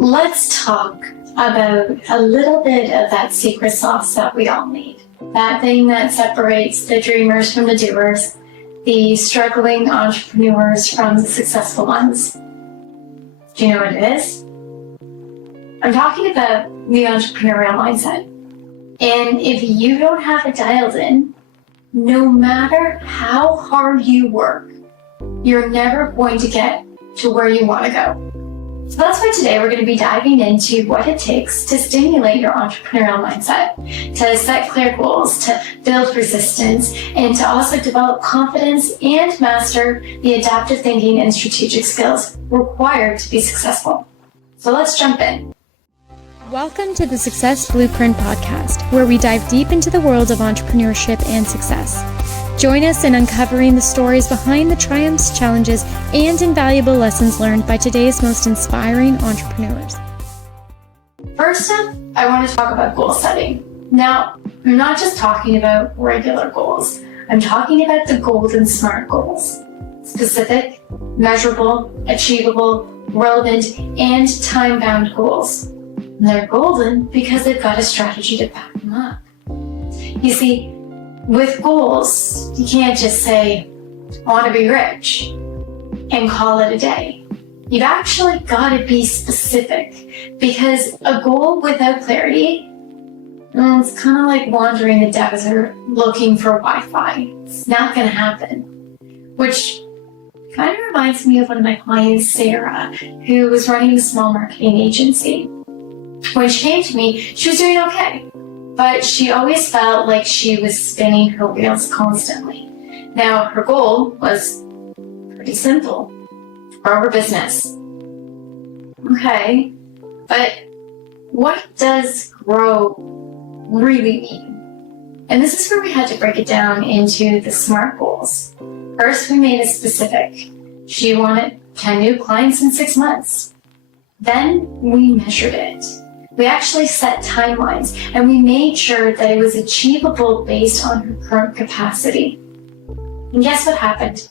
Let's talk about a little bit of that secret sauce that we all need. That thing that separates the dreamers from the doers, the struggling entrepreneurs from the successful ones. Do you know what it is? I'm talking about the entrepreneurial mindset. And if you don't have it dialed in, no matter how hard you work, you're never going to get to where you want to go. So that's why today we're going to be diving into what it takes to stimulate your entrepreneurial mindset, to set clear goals, to build resistance, and to also develop confidence and master the adaptive thinking and strategic skills required to be successful. So let's jump in. Welcome to the Success Blueprint Podcast, where we dive deep into the world of entrepreneurship and success. Join us in uncovering the stories behind the triumphs, challenges, and invaluable lessons learned by today's most inspiring entrepreneurs. First up, I want to talk about goal setting. Now, I'm not just talking about regular goals. I'm talking about the golden SMART goals. Specific, measurable, achievable, relevant, and time-bound goals. And they're golden because they've got a strategy to back them up. You see, with goals, you can't just say, I want to be rich, and call it a day. You've actually got to be specific, because a goal without clarity, it's kind of like wandering the desert looking for Wi-Fi. It's not going to happen. Which kind of reminds me of one of my clients, Sarah, who was running a small marketing agency. When she came to me, she was doing okay. But she always felt like she was spinning her wheels constantly. Now, her goal was pretty simple: grow her business. Okay, but what does grow really mean? And this is where we had to break it down into the SMART goals. First, we made it specific. She wanted 10 new clients in 6 months. Then we measured it. We actually set timelines, and we made sure that it was achievable based on her current capacity. And guess what happened?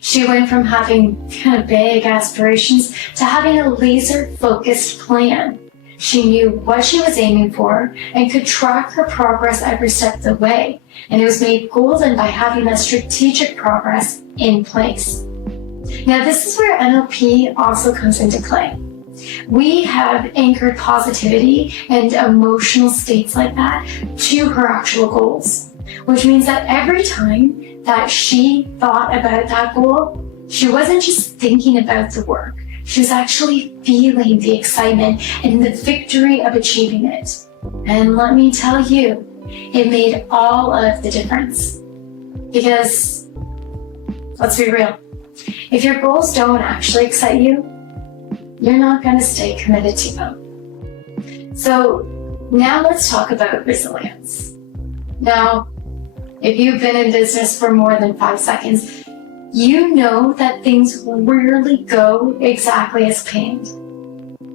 She went from having kind of big aspirations to having a laser-focused plan. She knew what she was aiming for and could track her progress every step of the way. And it was made golden by having that strategic progress in place. Now, this is where NLP also comes into play. We have anchored positivity and emotional states like that to her actual goals, which means that every time that she thought about that goal, she wasn't just thinking about the work. She was actually feeling the excitement and the victory of achieving it. And let me tell you, it made all of the difference. Because, let's be real, if your goals don't actually excite you, you're not going to stay committed to them. So now let's talk about resilience. Now, if you've been in business for more than 5 seconds, you know that things rarely go exactly as planned.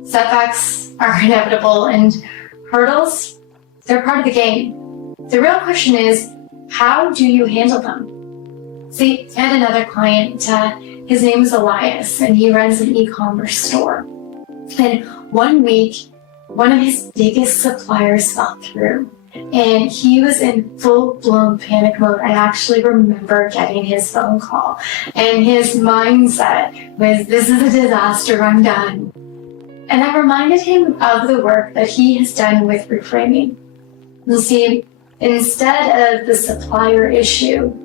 Setbacks are inevitable, and hurdles, they're part of the game. The real question is, how do you handle them? See, I had another client, his name is Elias, and he runs an e-commerce store. And one week, one of his biggest suppliers fell through, and he was in full-blown panic mode. I actually remember getting his phone call, and his mindset was, this is a disaster, I'm done. And that reminded him of the work that he has done with reframing. You see, instead of the supplier issue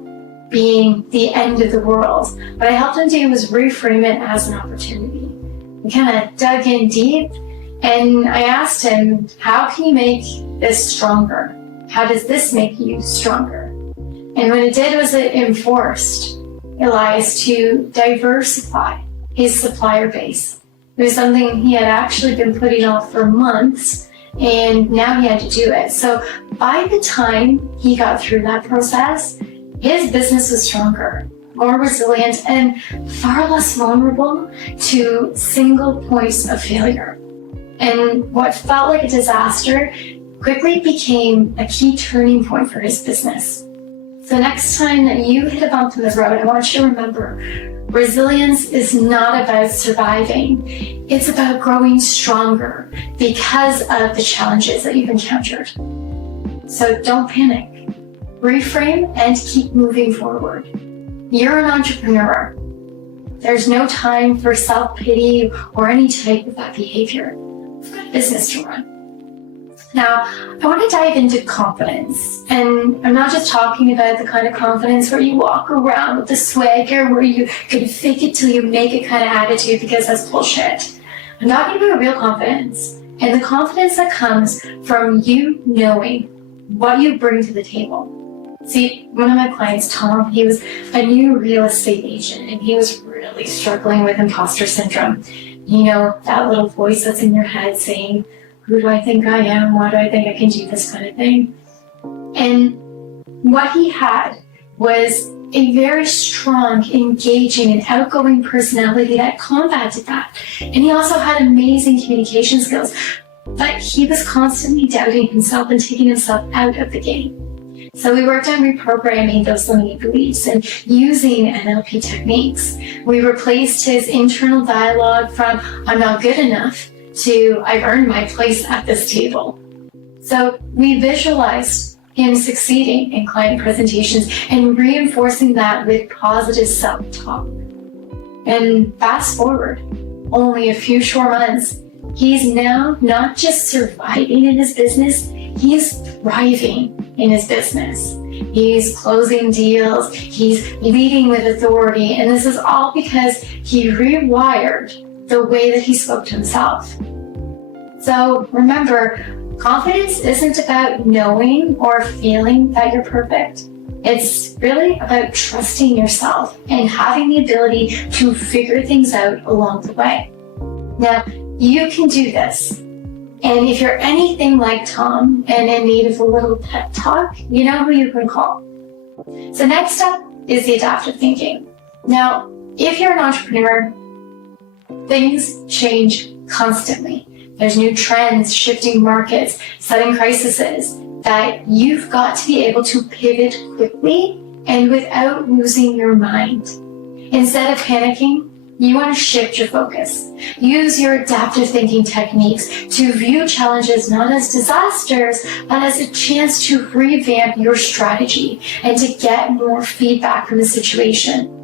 being the end of the world, what I helped him do was reframe it as an opportunity. We kind of dug in deep, and I asked him, how can you make this stronger? How does this make you stronger? And what it did was it enforced Elias to diversify his supplier base. It was something he had actually been putting off for months, and now he had to do it. So by the time he got through that process, his business was stronger, more resilient, and far less vulnerable to single points of failure. And what felt like a disaster quickly became a key turning point for his business. So next time that you hit a bump in the road, I want you to remember, Resilience is not about surviving. It's about growing stronger because of the challenges that you've encountered. So don't panic. Reframe and keep moving forward. You're an entrepreneur. There's no time for self-pity or any type of that behavior. We've got a business to run. Now, I want to dive into confidence. And I'm not just talking about the kind of confidence where you walk around with the swagger, where you can fake it till you make it kind of attitude, because that's bullshit. I'm talking about real confidence. And the confidence that comes from you knowing what you bring to the table. See, one of my clients, Tom, he was a new real estate agent, and he was really struggling with imposter syndrome. You know, that little voice that's in your head saying, who do I think I am? Why do I think I can do this kind of thing? And what he had was a very strong, engaging, and outgoing personality that combated that. And he also had amazing communication skills, but he was constantly doubting himself and taking himself out of the game. So we worked on reprogramming those limiting beliefs and using NLP techniques. We replaced his internal dialogue from, I'm not good enough, to, I've earned my place at this table. So we visualized him succeeding in client presentations and reinforcing that with positive self-talk. And fast forward, only a few short months, he's now not just surviving in his business, he's thriving in his business. He's closing deals, he's leading with authority, and this is all because he rewired the way that he spoke to himself. So remember, confidence isn't about knowing or feeling that you're perfect. It's really about trusting yourself and having the ability to figure things out along the way. Now, you can do this. And if you're anything like Tom and in need of a little pep talk, you know who you can call. So next up is the adaptive thinking. Now, if you're an entrepreneur, things change constantly. There's new trends, shifting markets, sudden crises that you've got to be able to pivot quickly and without losing your mind. Instead of panicking, you want to shift your focus. Use your adaptive thinking techniques to view challenges not as disasters, but as a chance to revamp your strategy and to get more feedback from the situation.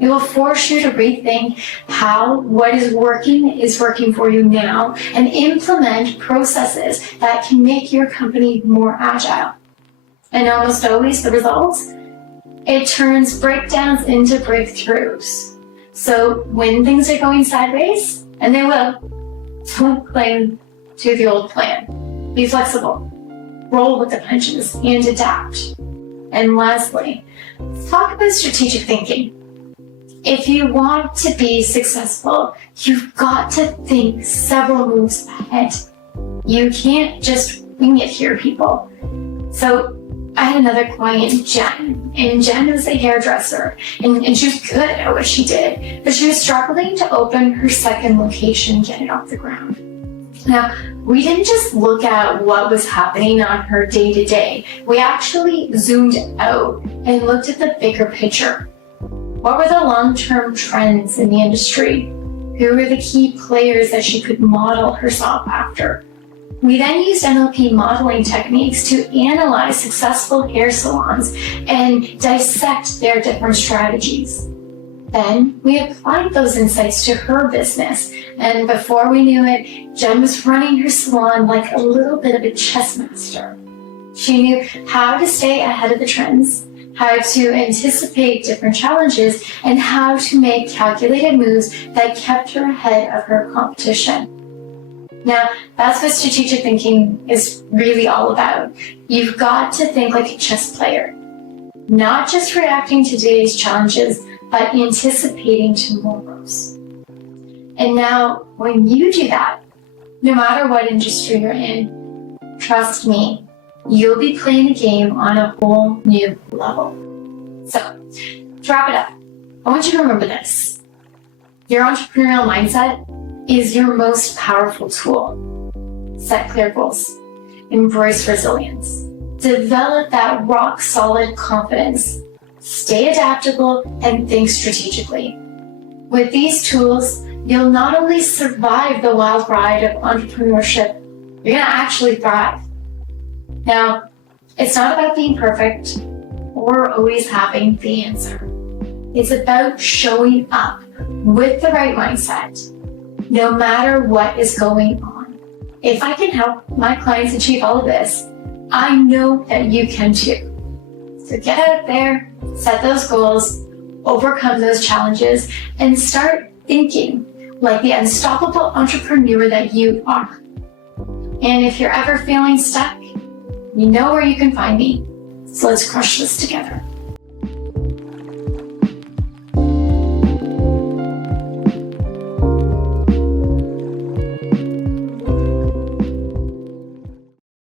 It will force you to rethink how what is working for you now and implement processes that can make your company more agile. And almost always the results, it turns breakdowns into breakthroughs. So when things are going sideways, and they will, don't cling to the old plan. Be flexible, roll with the punches, and adapt. And lastly, let's talk about strategic thinking. If you want to be successful, you've got to think several moves ahead. You can't just wing it here, people. So I had another client, Jen, and Jen was a hairdresser, and she was good at what she did, but she was struggling to open her second location and get it off the ground. Now, we didn't just look at what was happening on her day-to-day. We actually zoomed out and looked at the bigger picture. What were the long-term trends in the industry? Who were the key players that she could model herself after? We then used NLP modeling techniques to analyze successful hair salons and dissect their different strategies. Then we applied those insights to her business, and before we knew it, Jen was running her salon like a little bit of a chess master. She knew how to stay ahead of the trends, how to anticipate different challenges, and how to make calculated moves that kept her ahead of her competition. Now, that's what strategic thinking is really all about. You've got to think like a chess player, not just reacting to today's challenges, but anticipating tomorrow's. And now, when you do that, no matter what industry you're in, trust me, you'll be playing the game on a whole new level. So, to wrap it up, I want you to remember this. Your entrepreneurial mindset is your most powerful tool. Set clear goals. Embrace resilience. Develop that rock-solid confidence. Stay adaptable and think strategically. With these tools, you'll not only survive the wild ride of entrepreneurship, you're going to actually thrive. Now, it's not about being perfect or always having the answer. It's about showing up with the right mindset, no matter what is going on. If I can help my clients achieve all of this, I know that you can too. So get out there, set those goals, overcome those challenges, and start thinking like the unstoppable entrepreneur that you are. And if you're ever feeling stuck, you know where you can find me. So let's crush this together.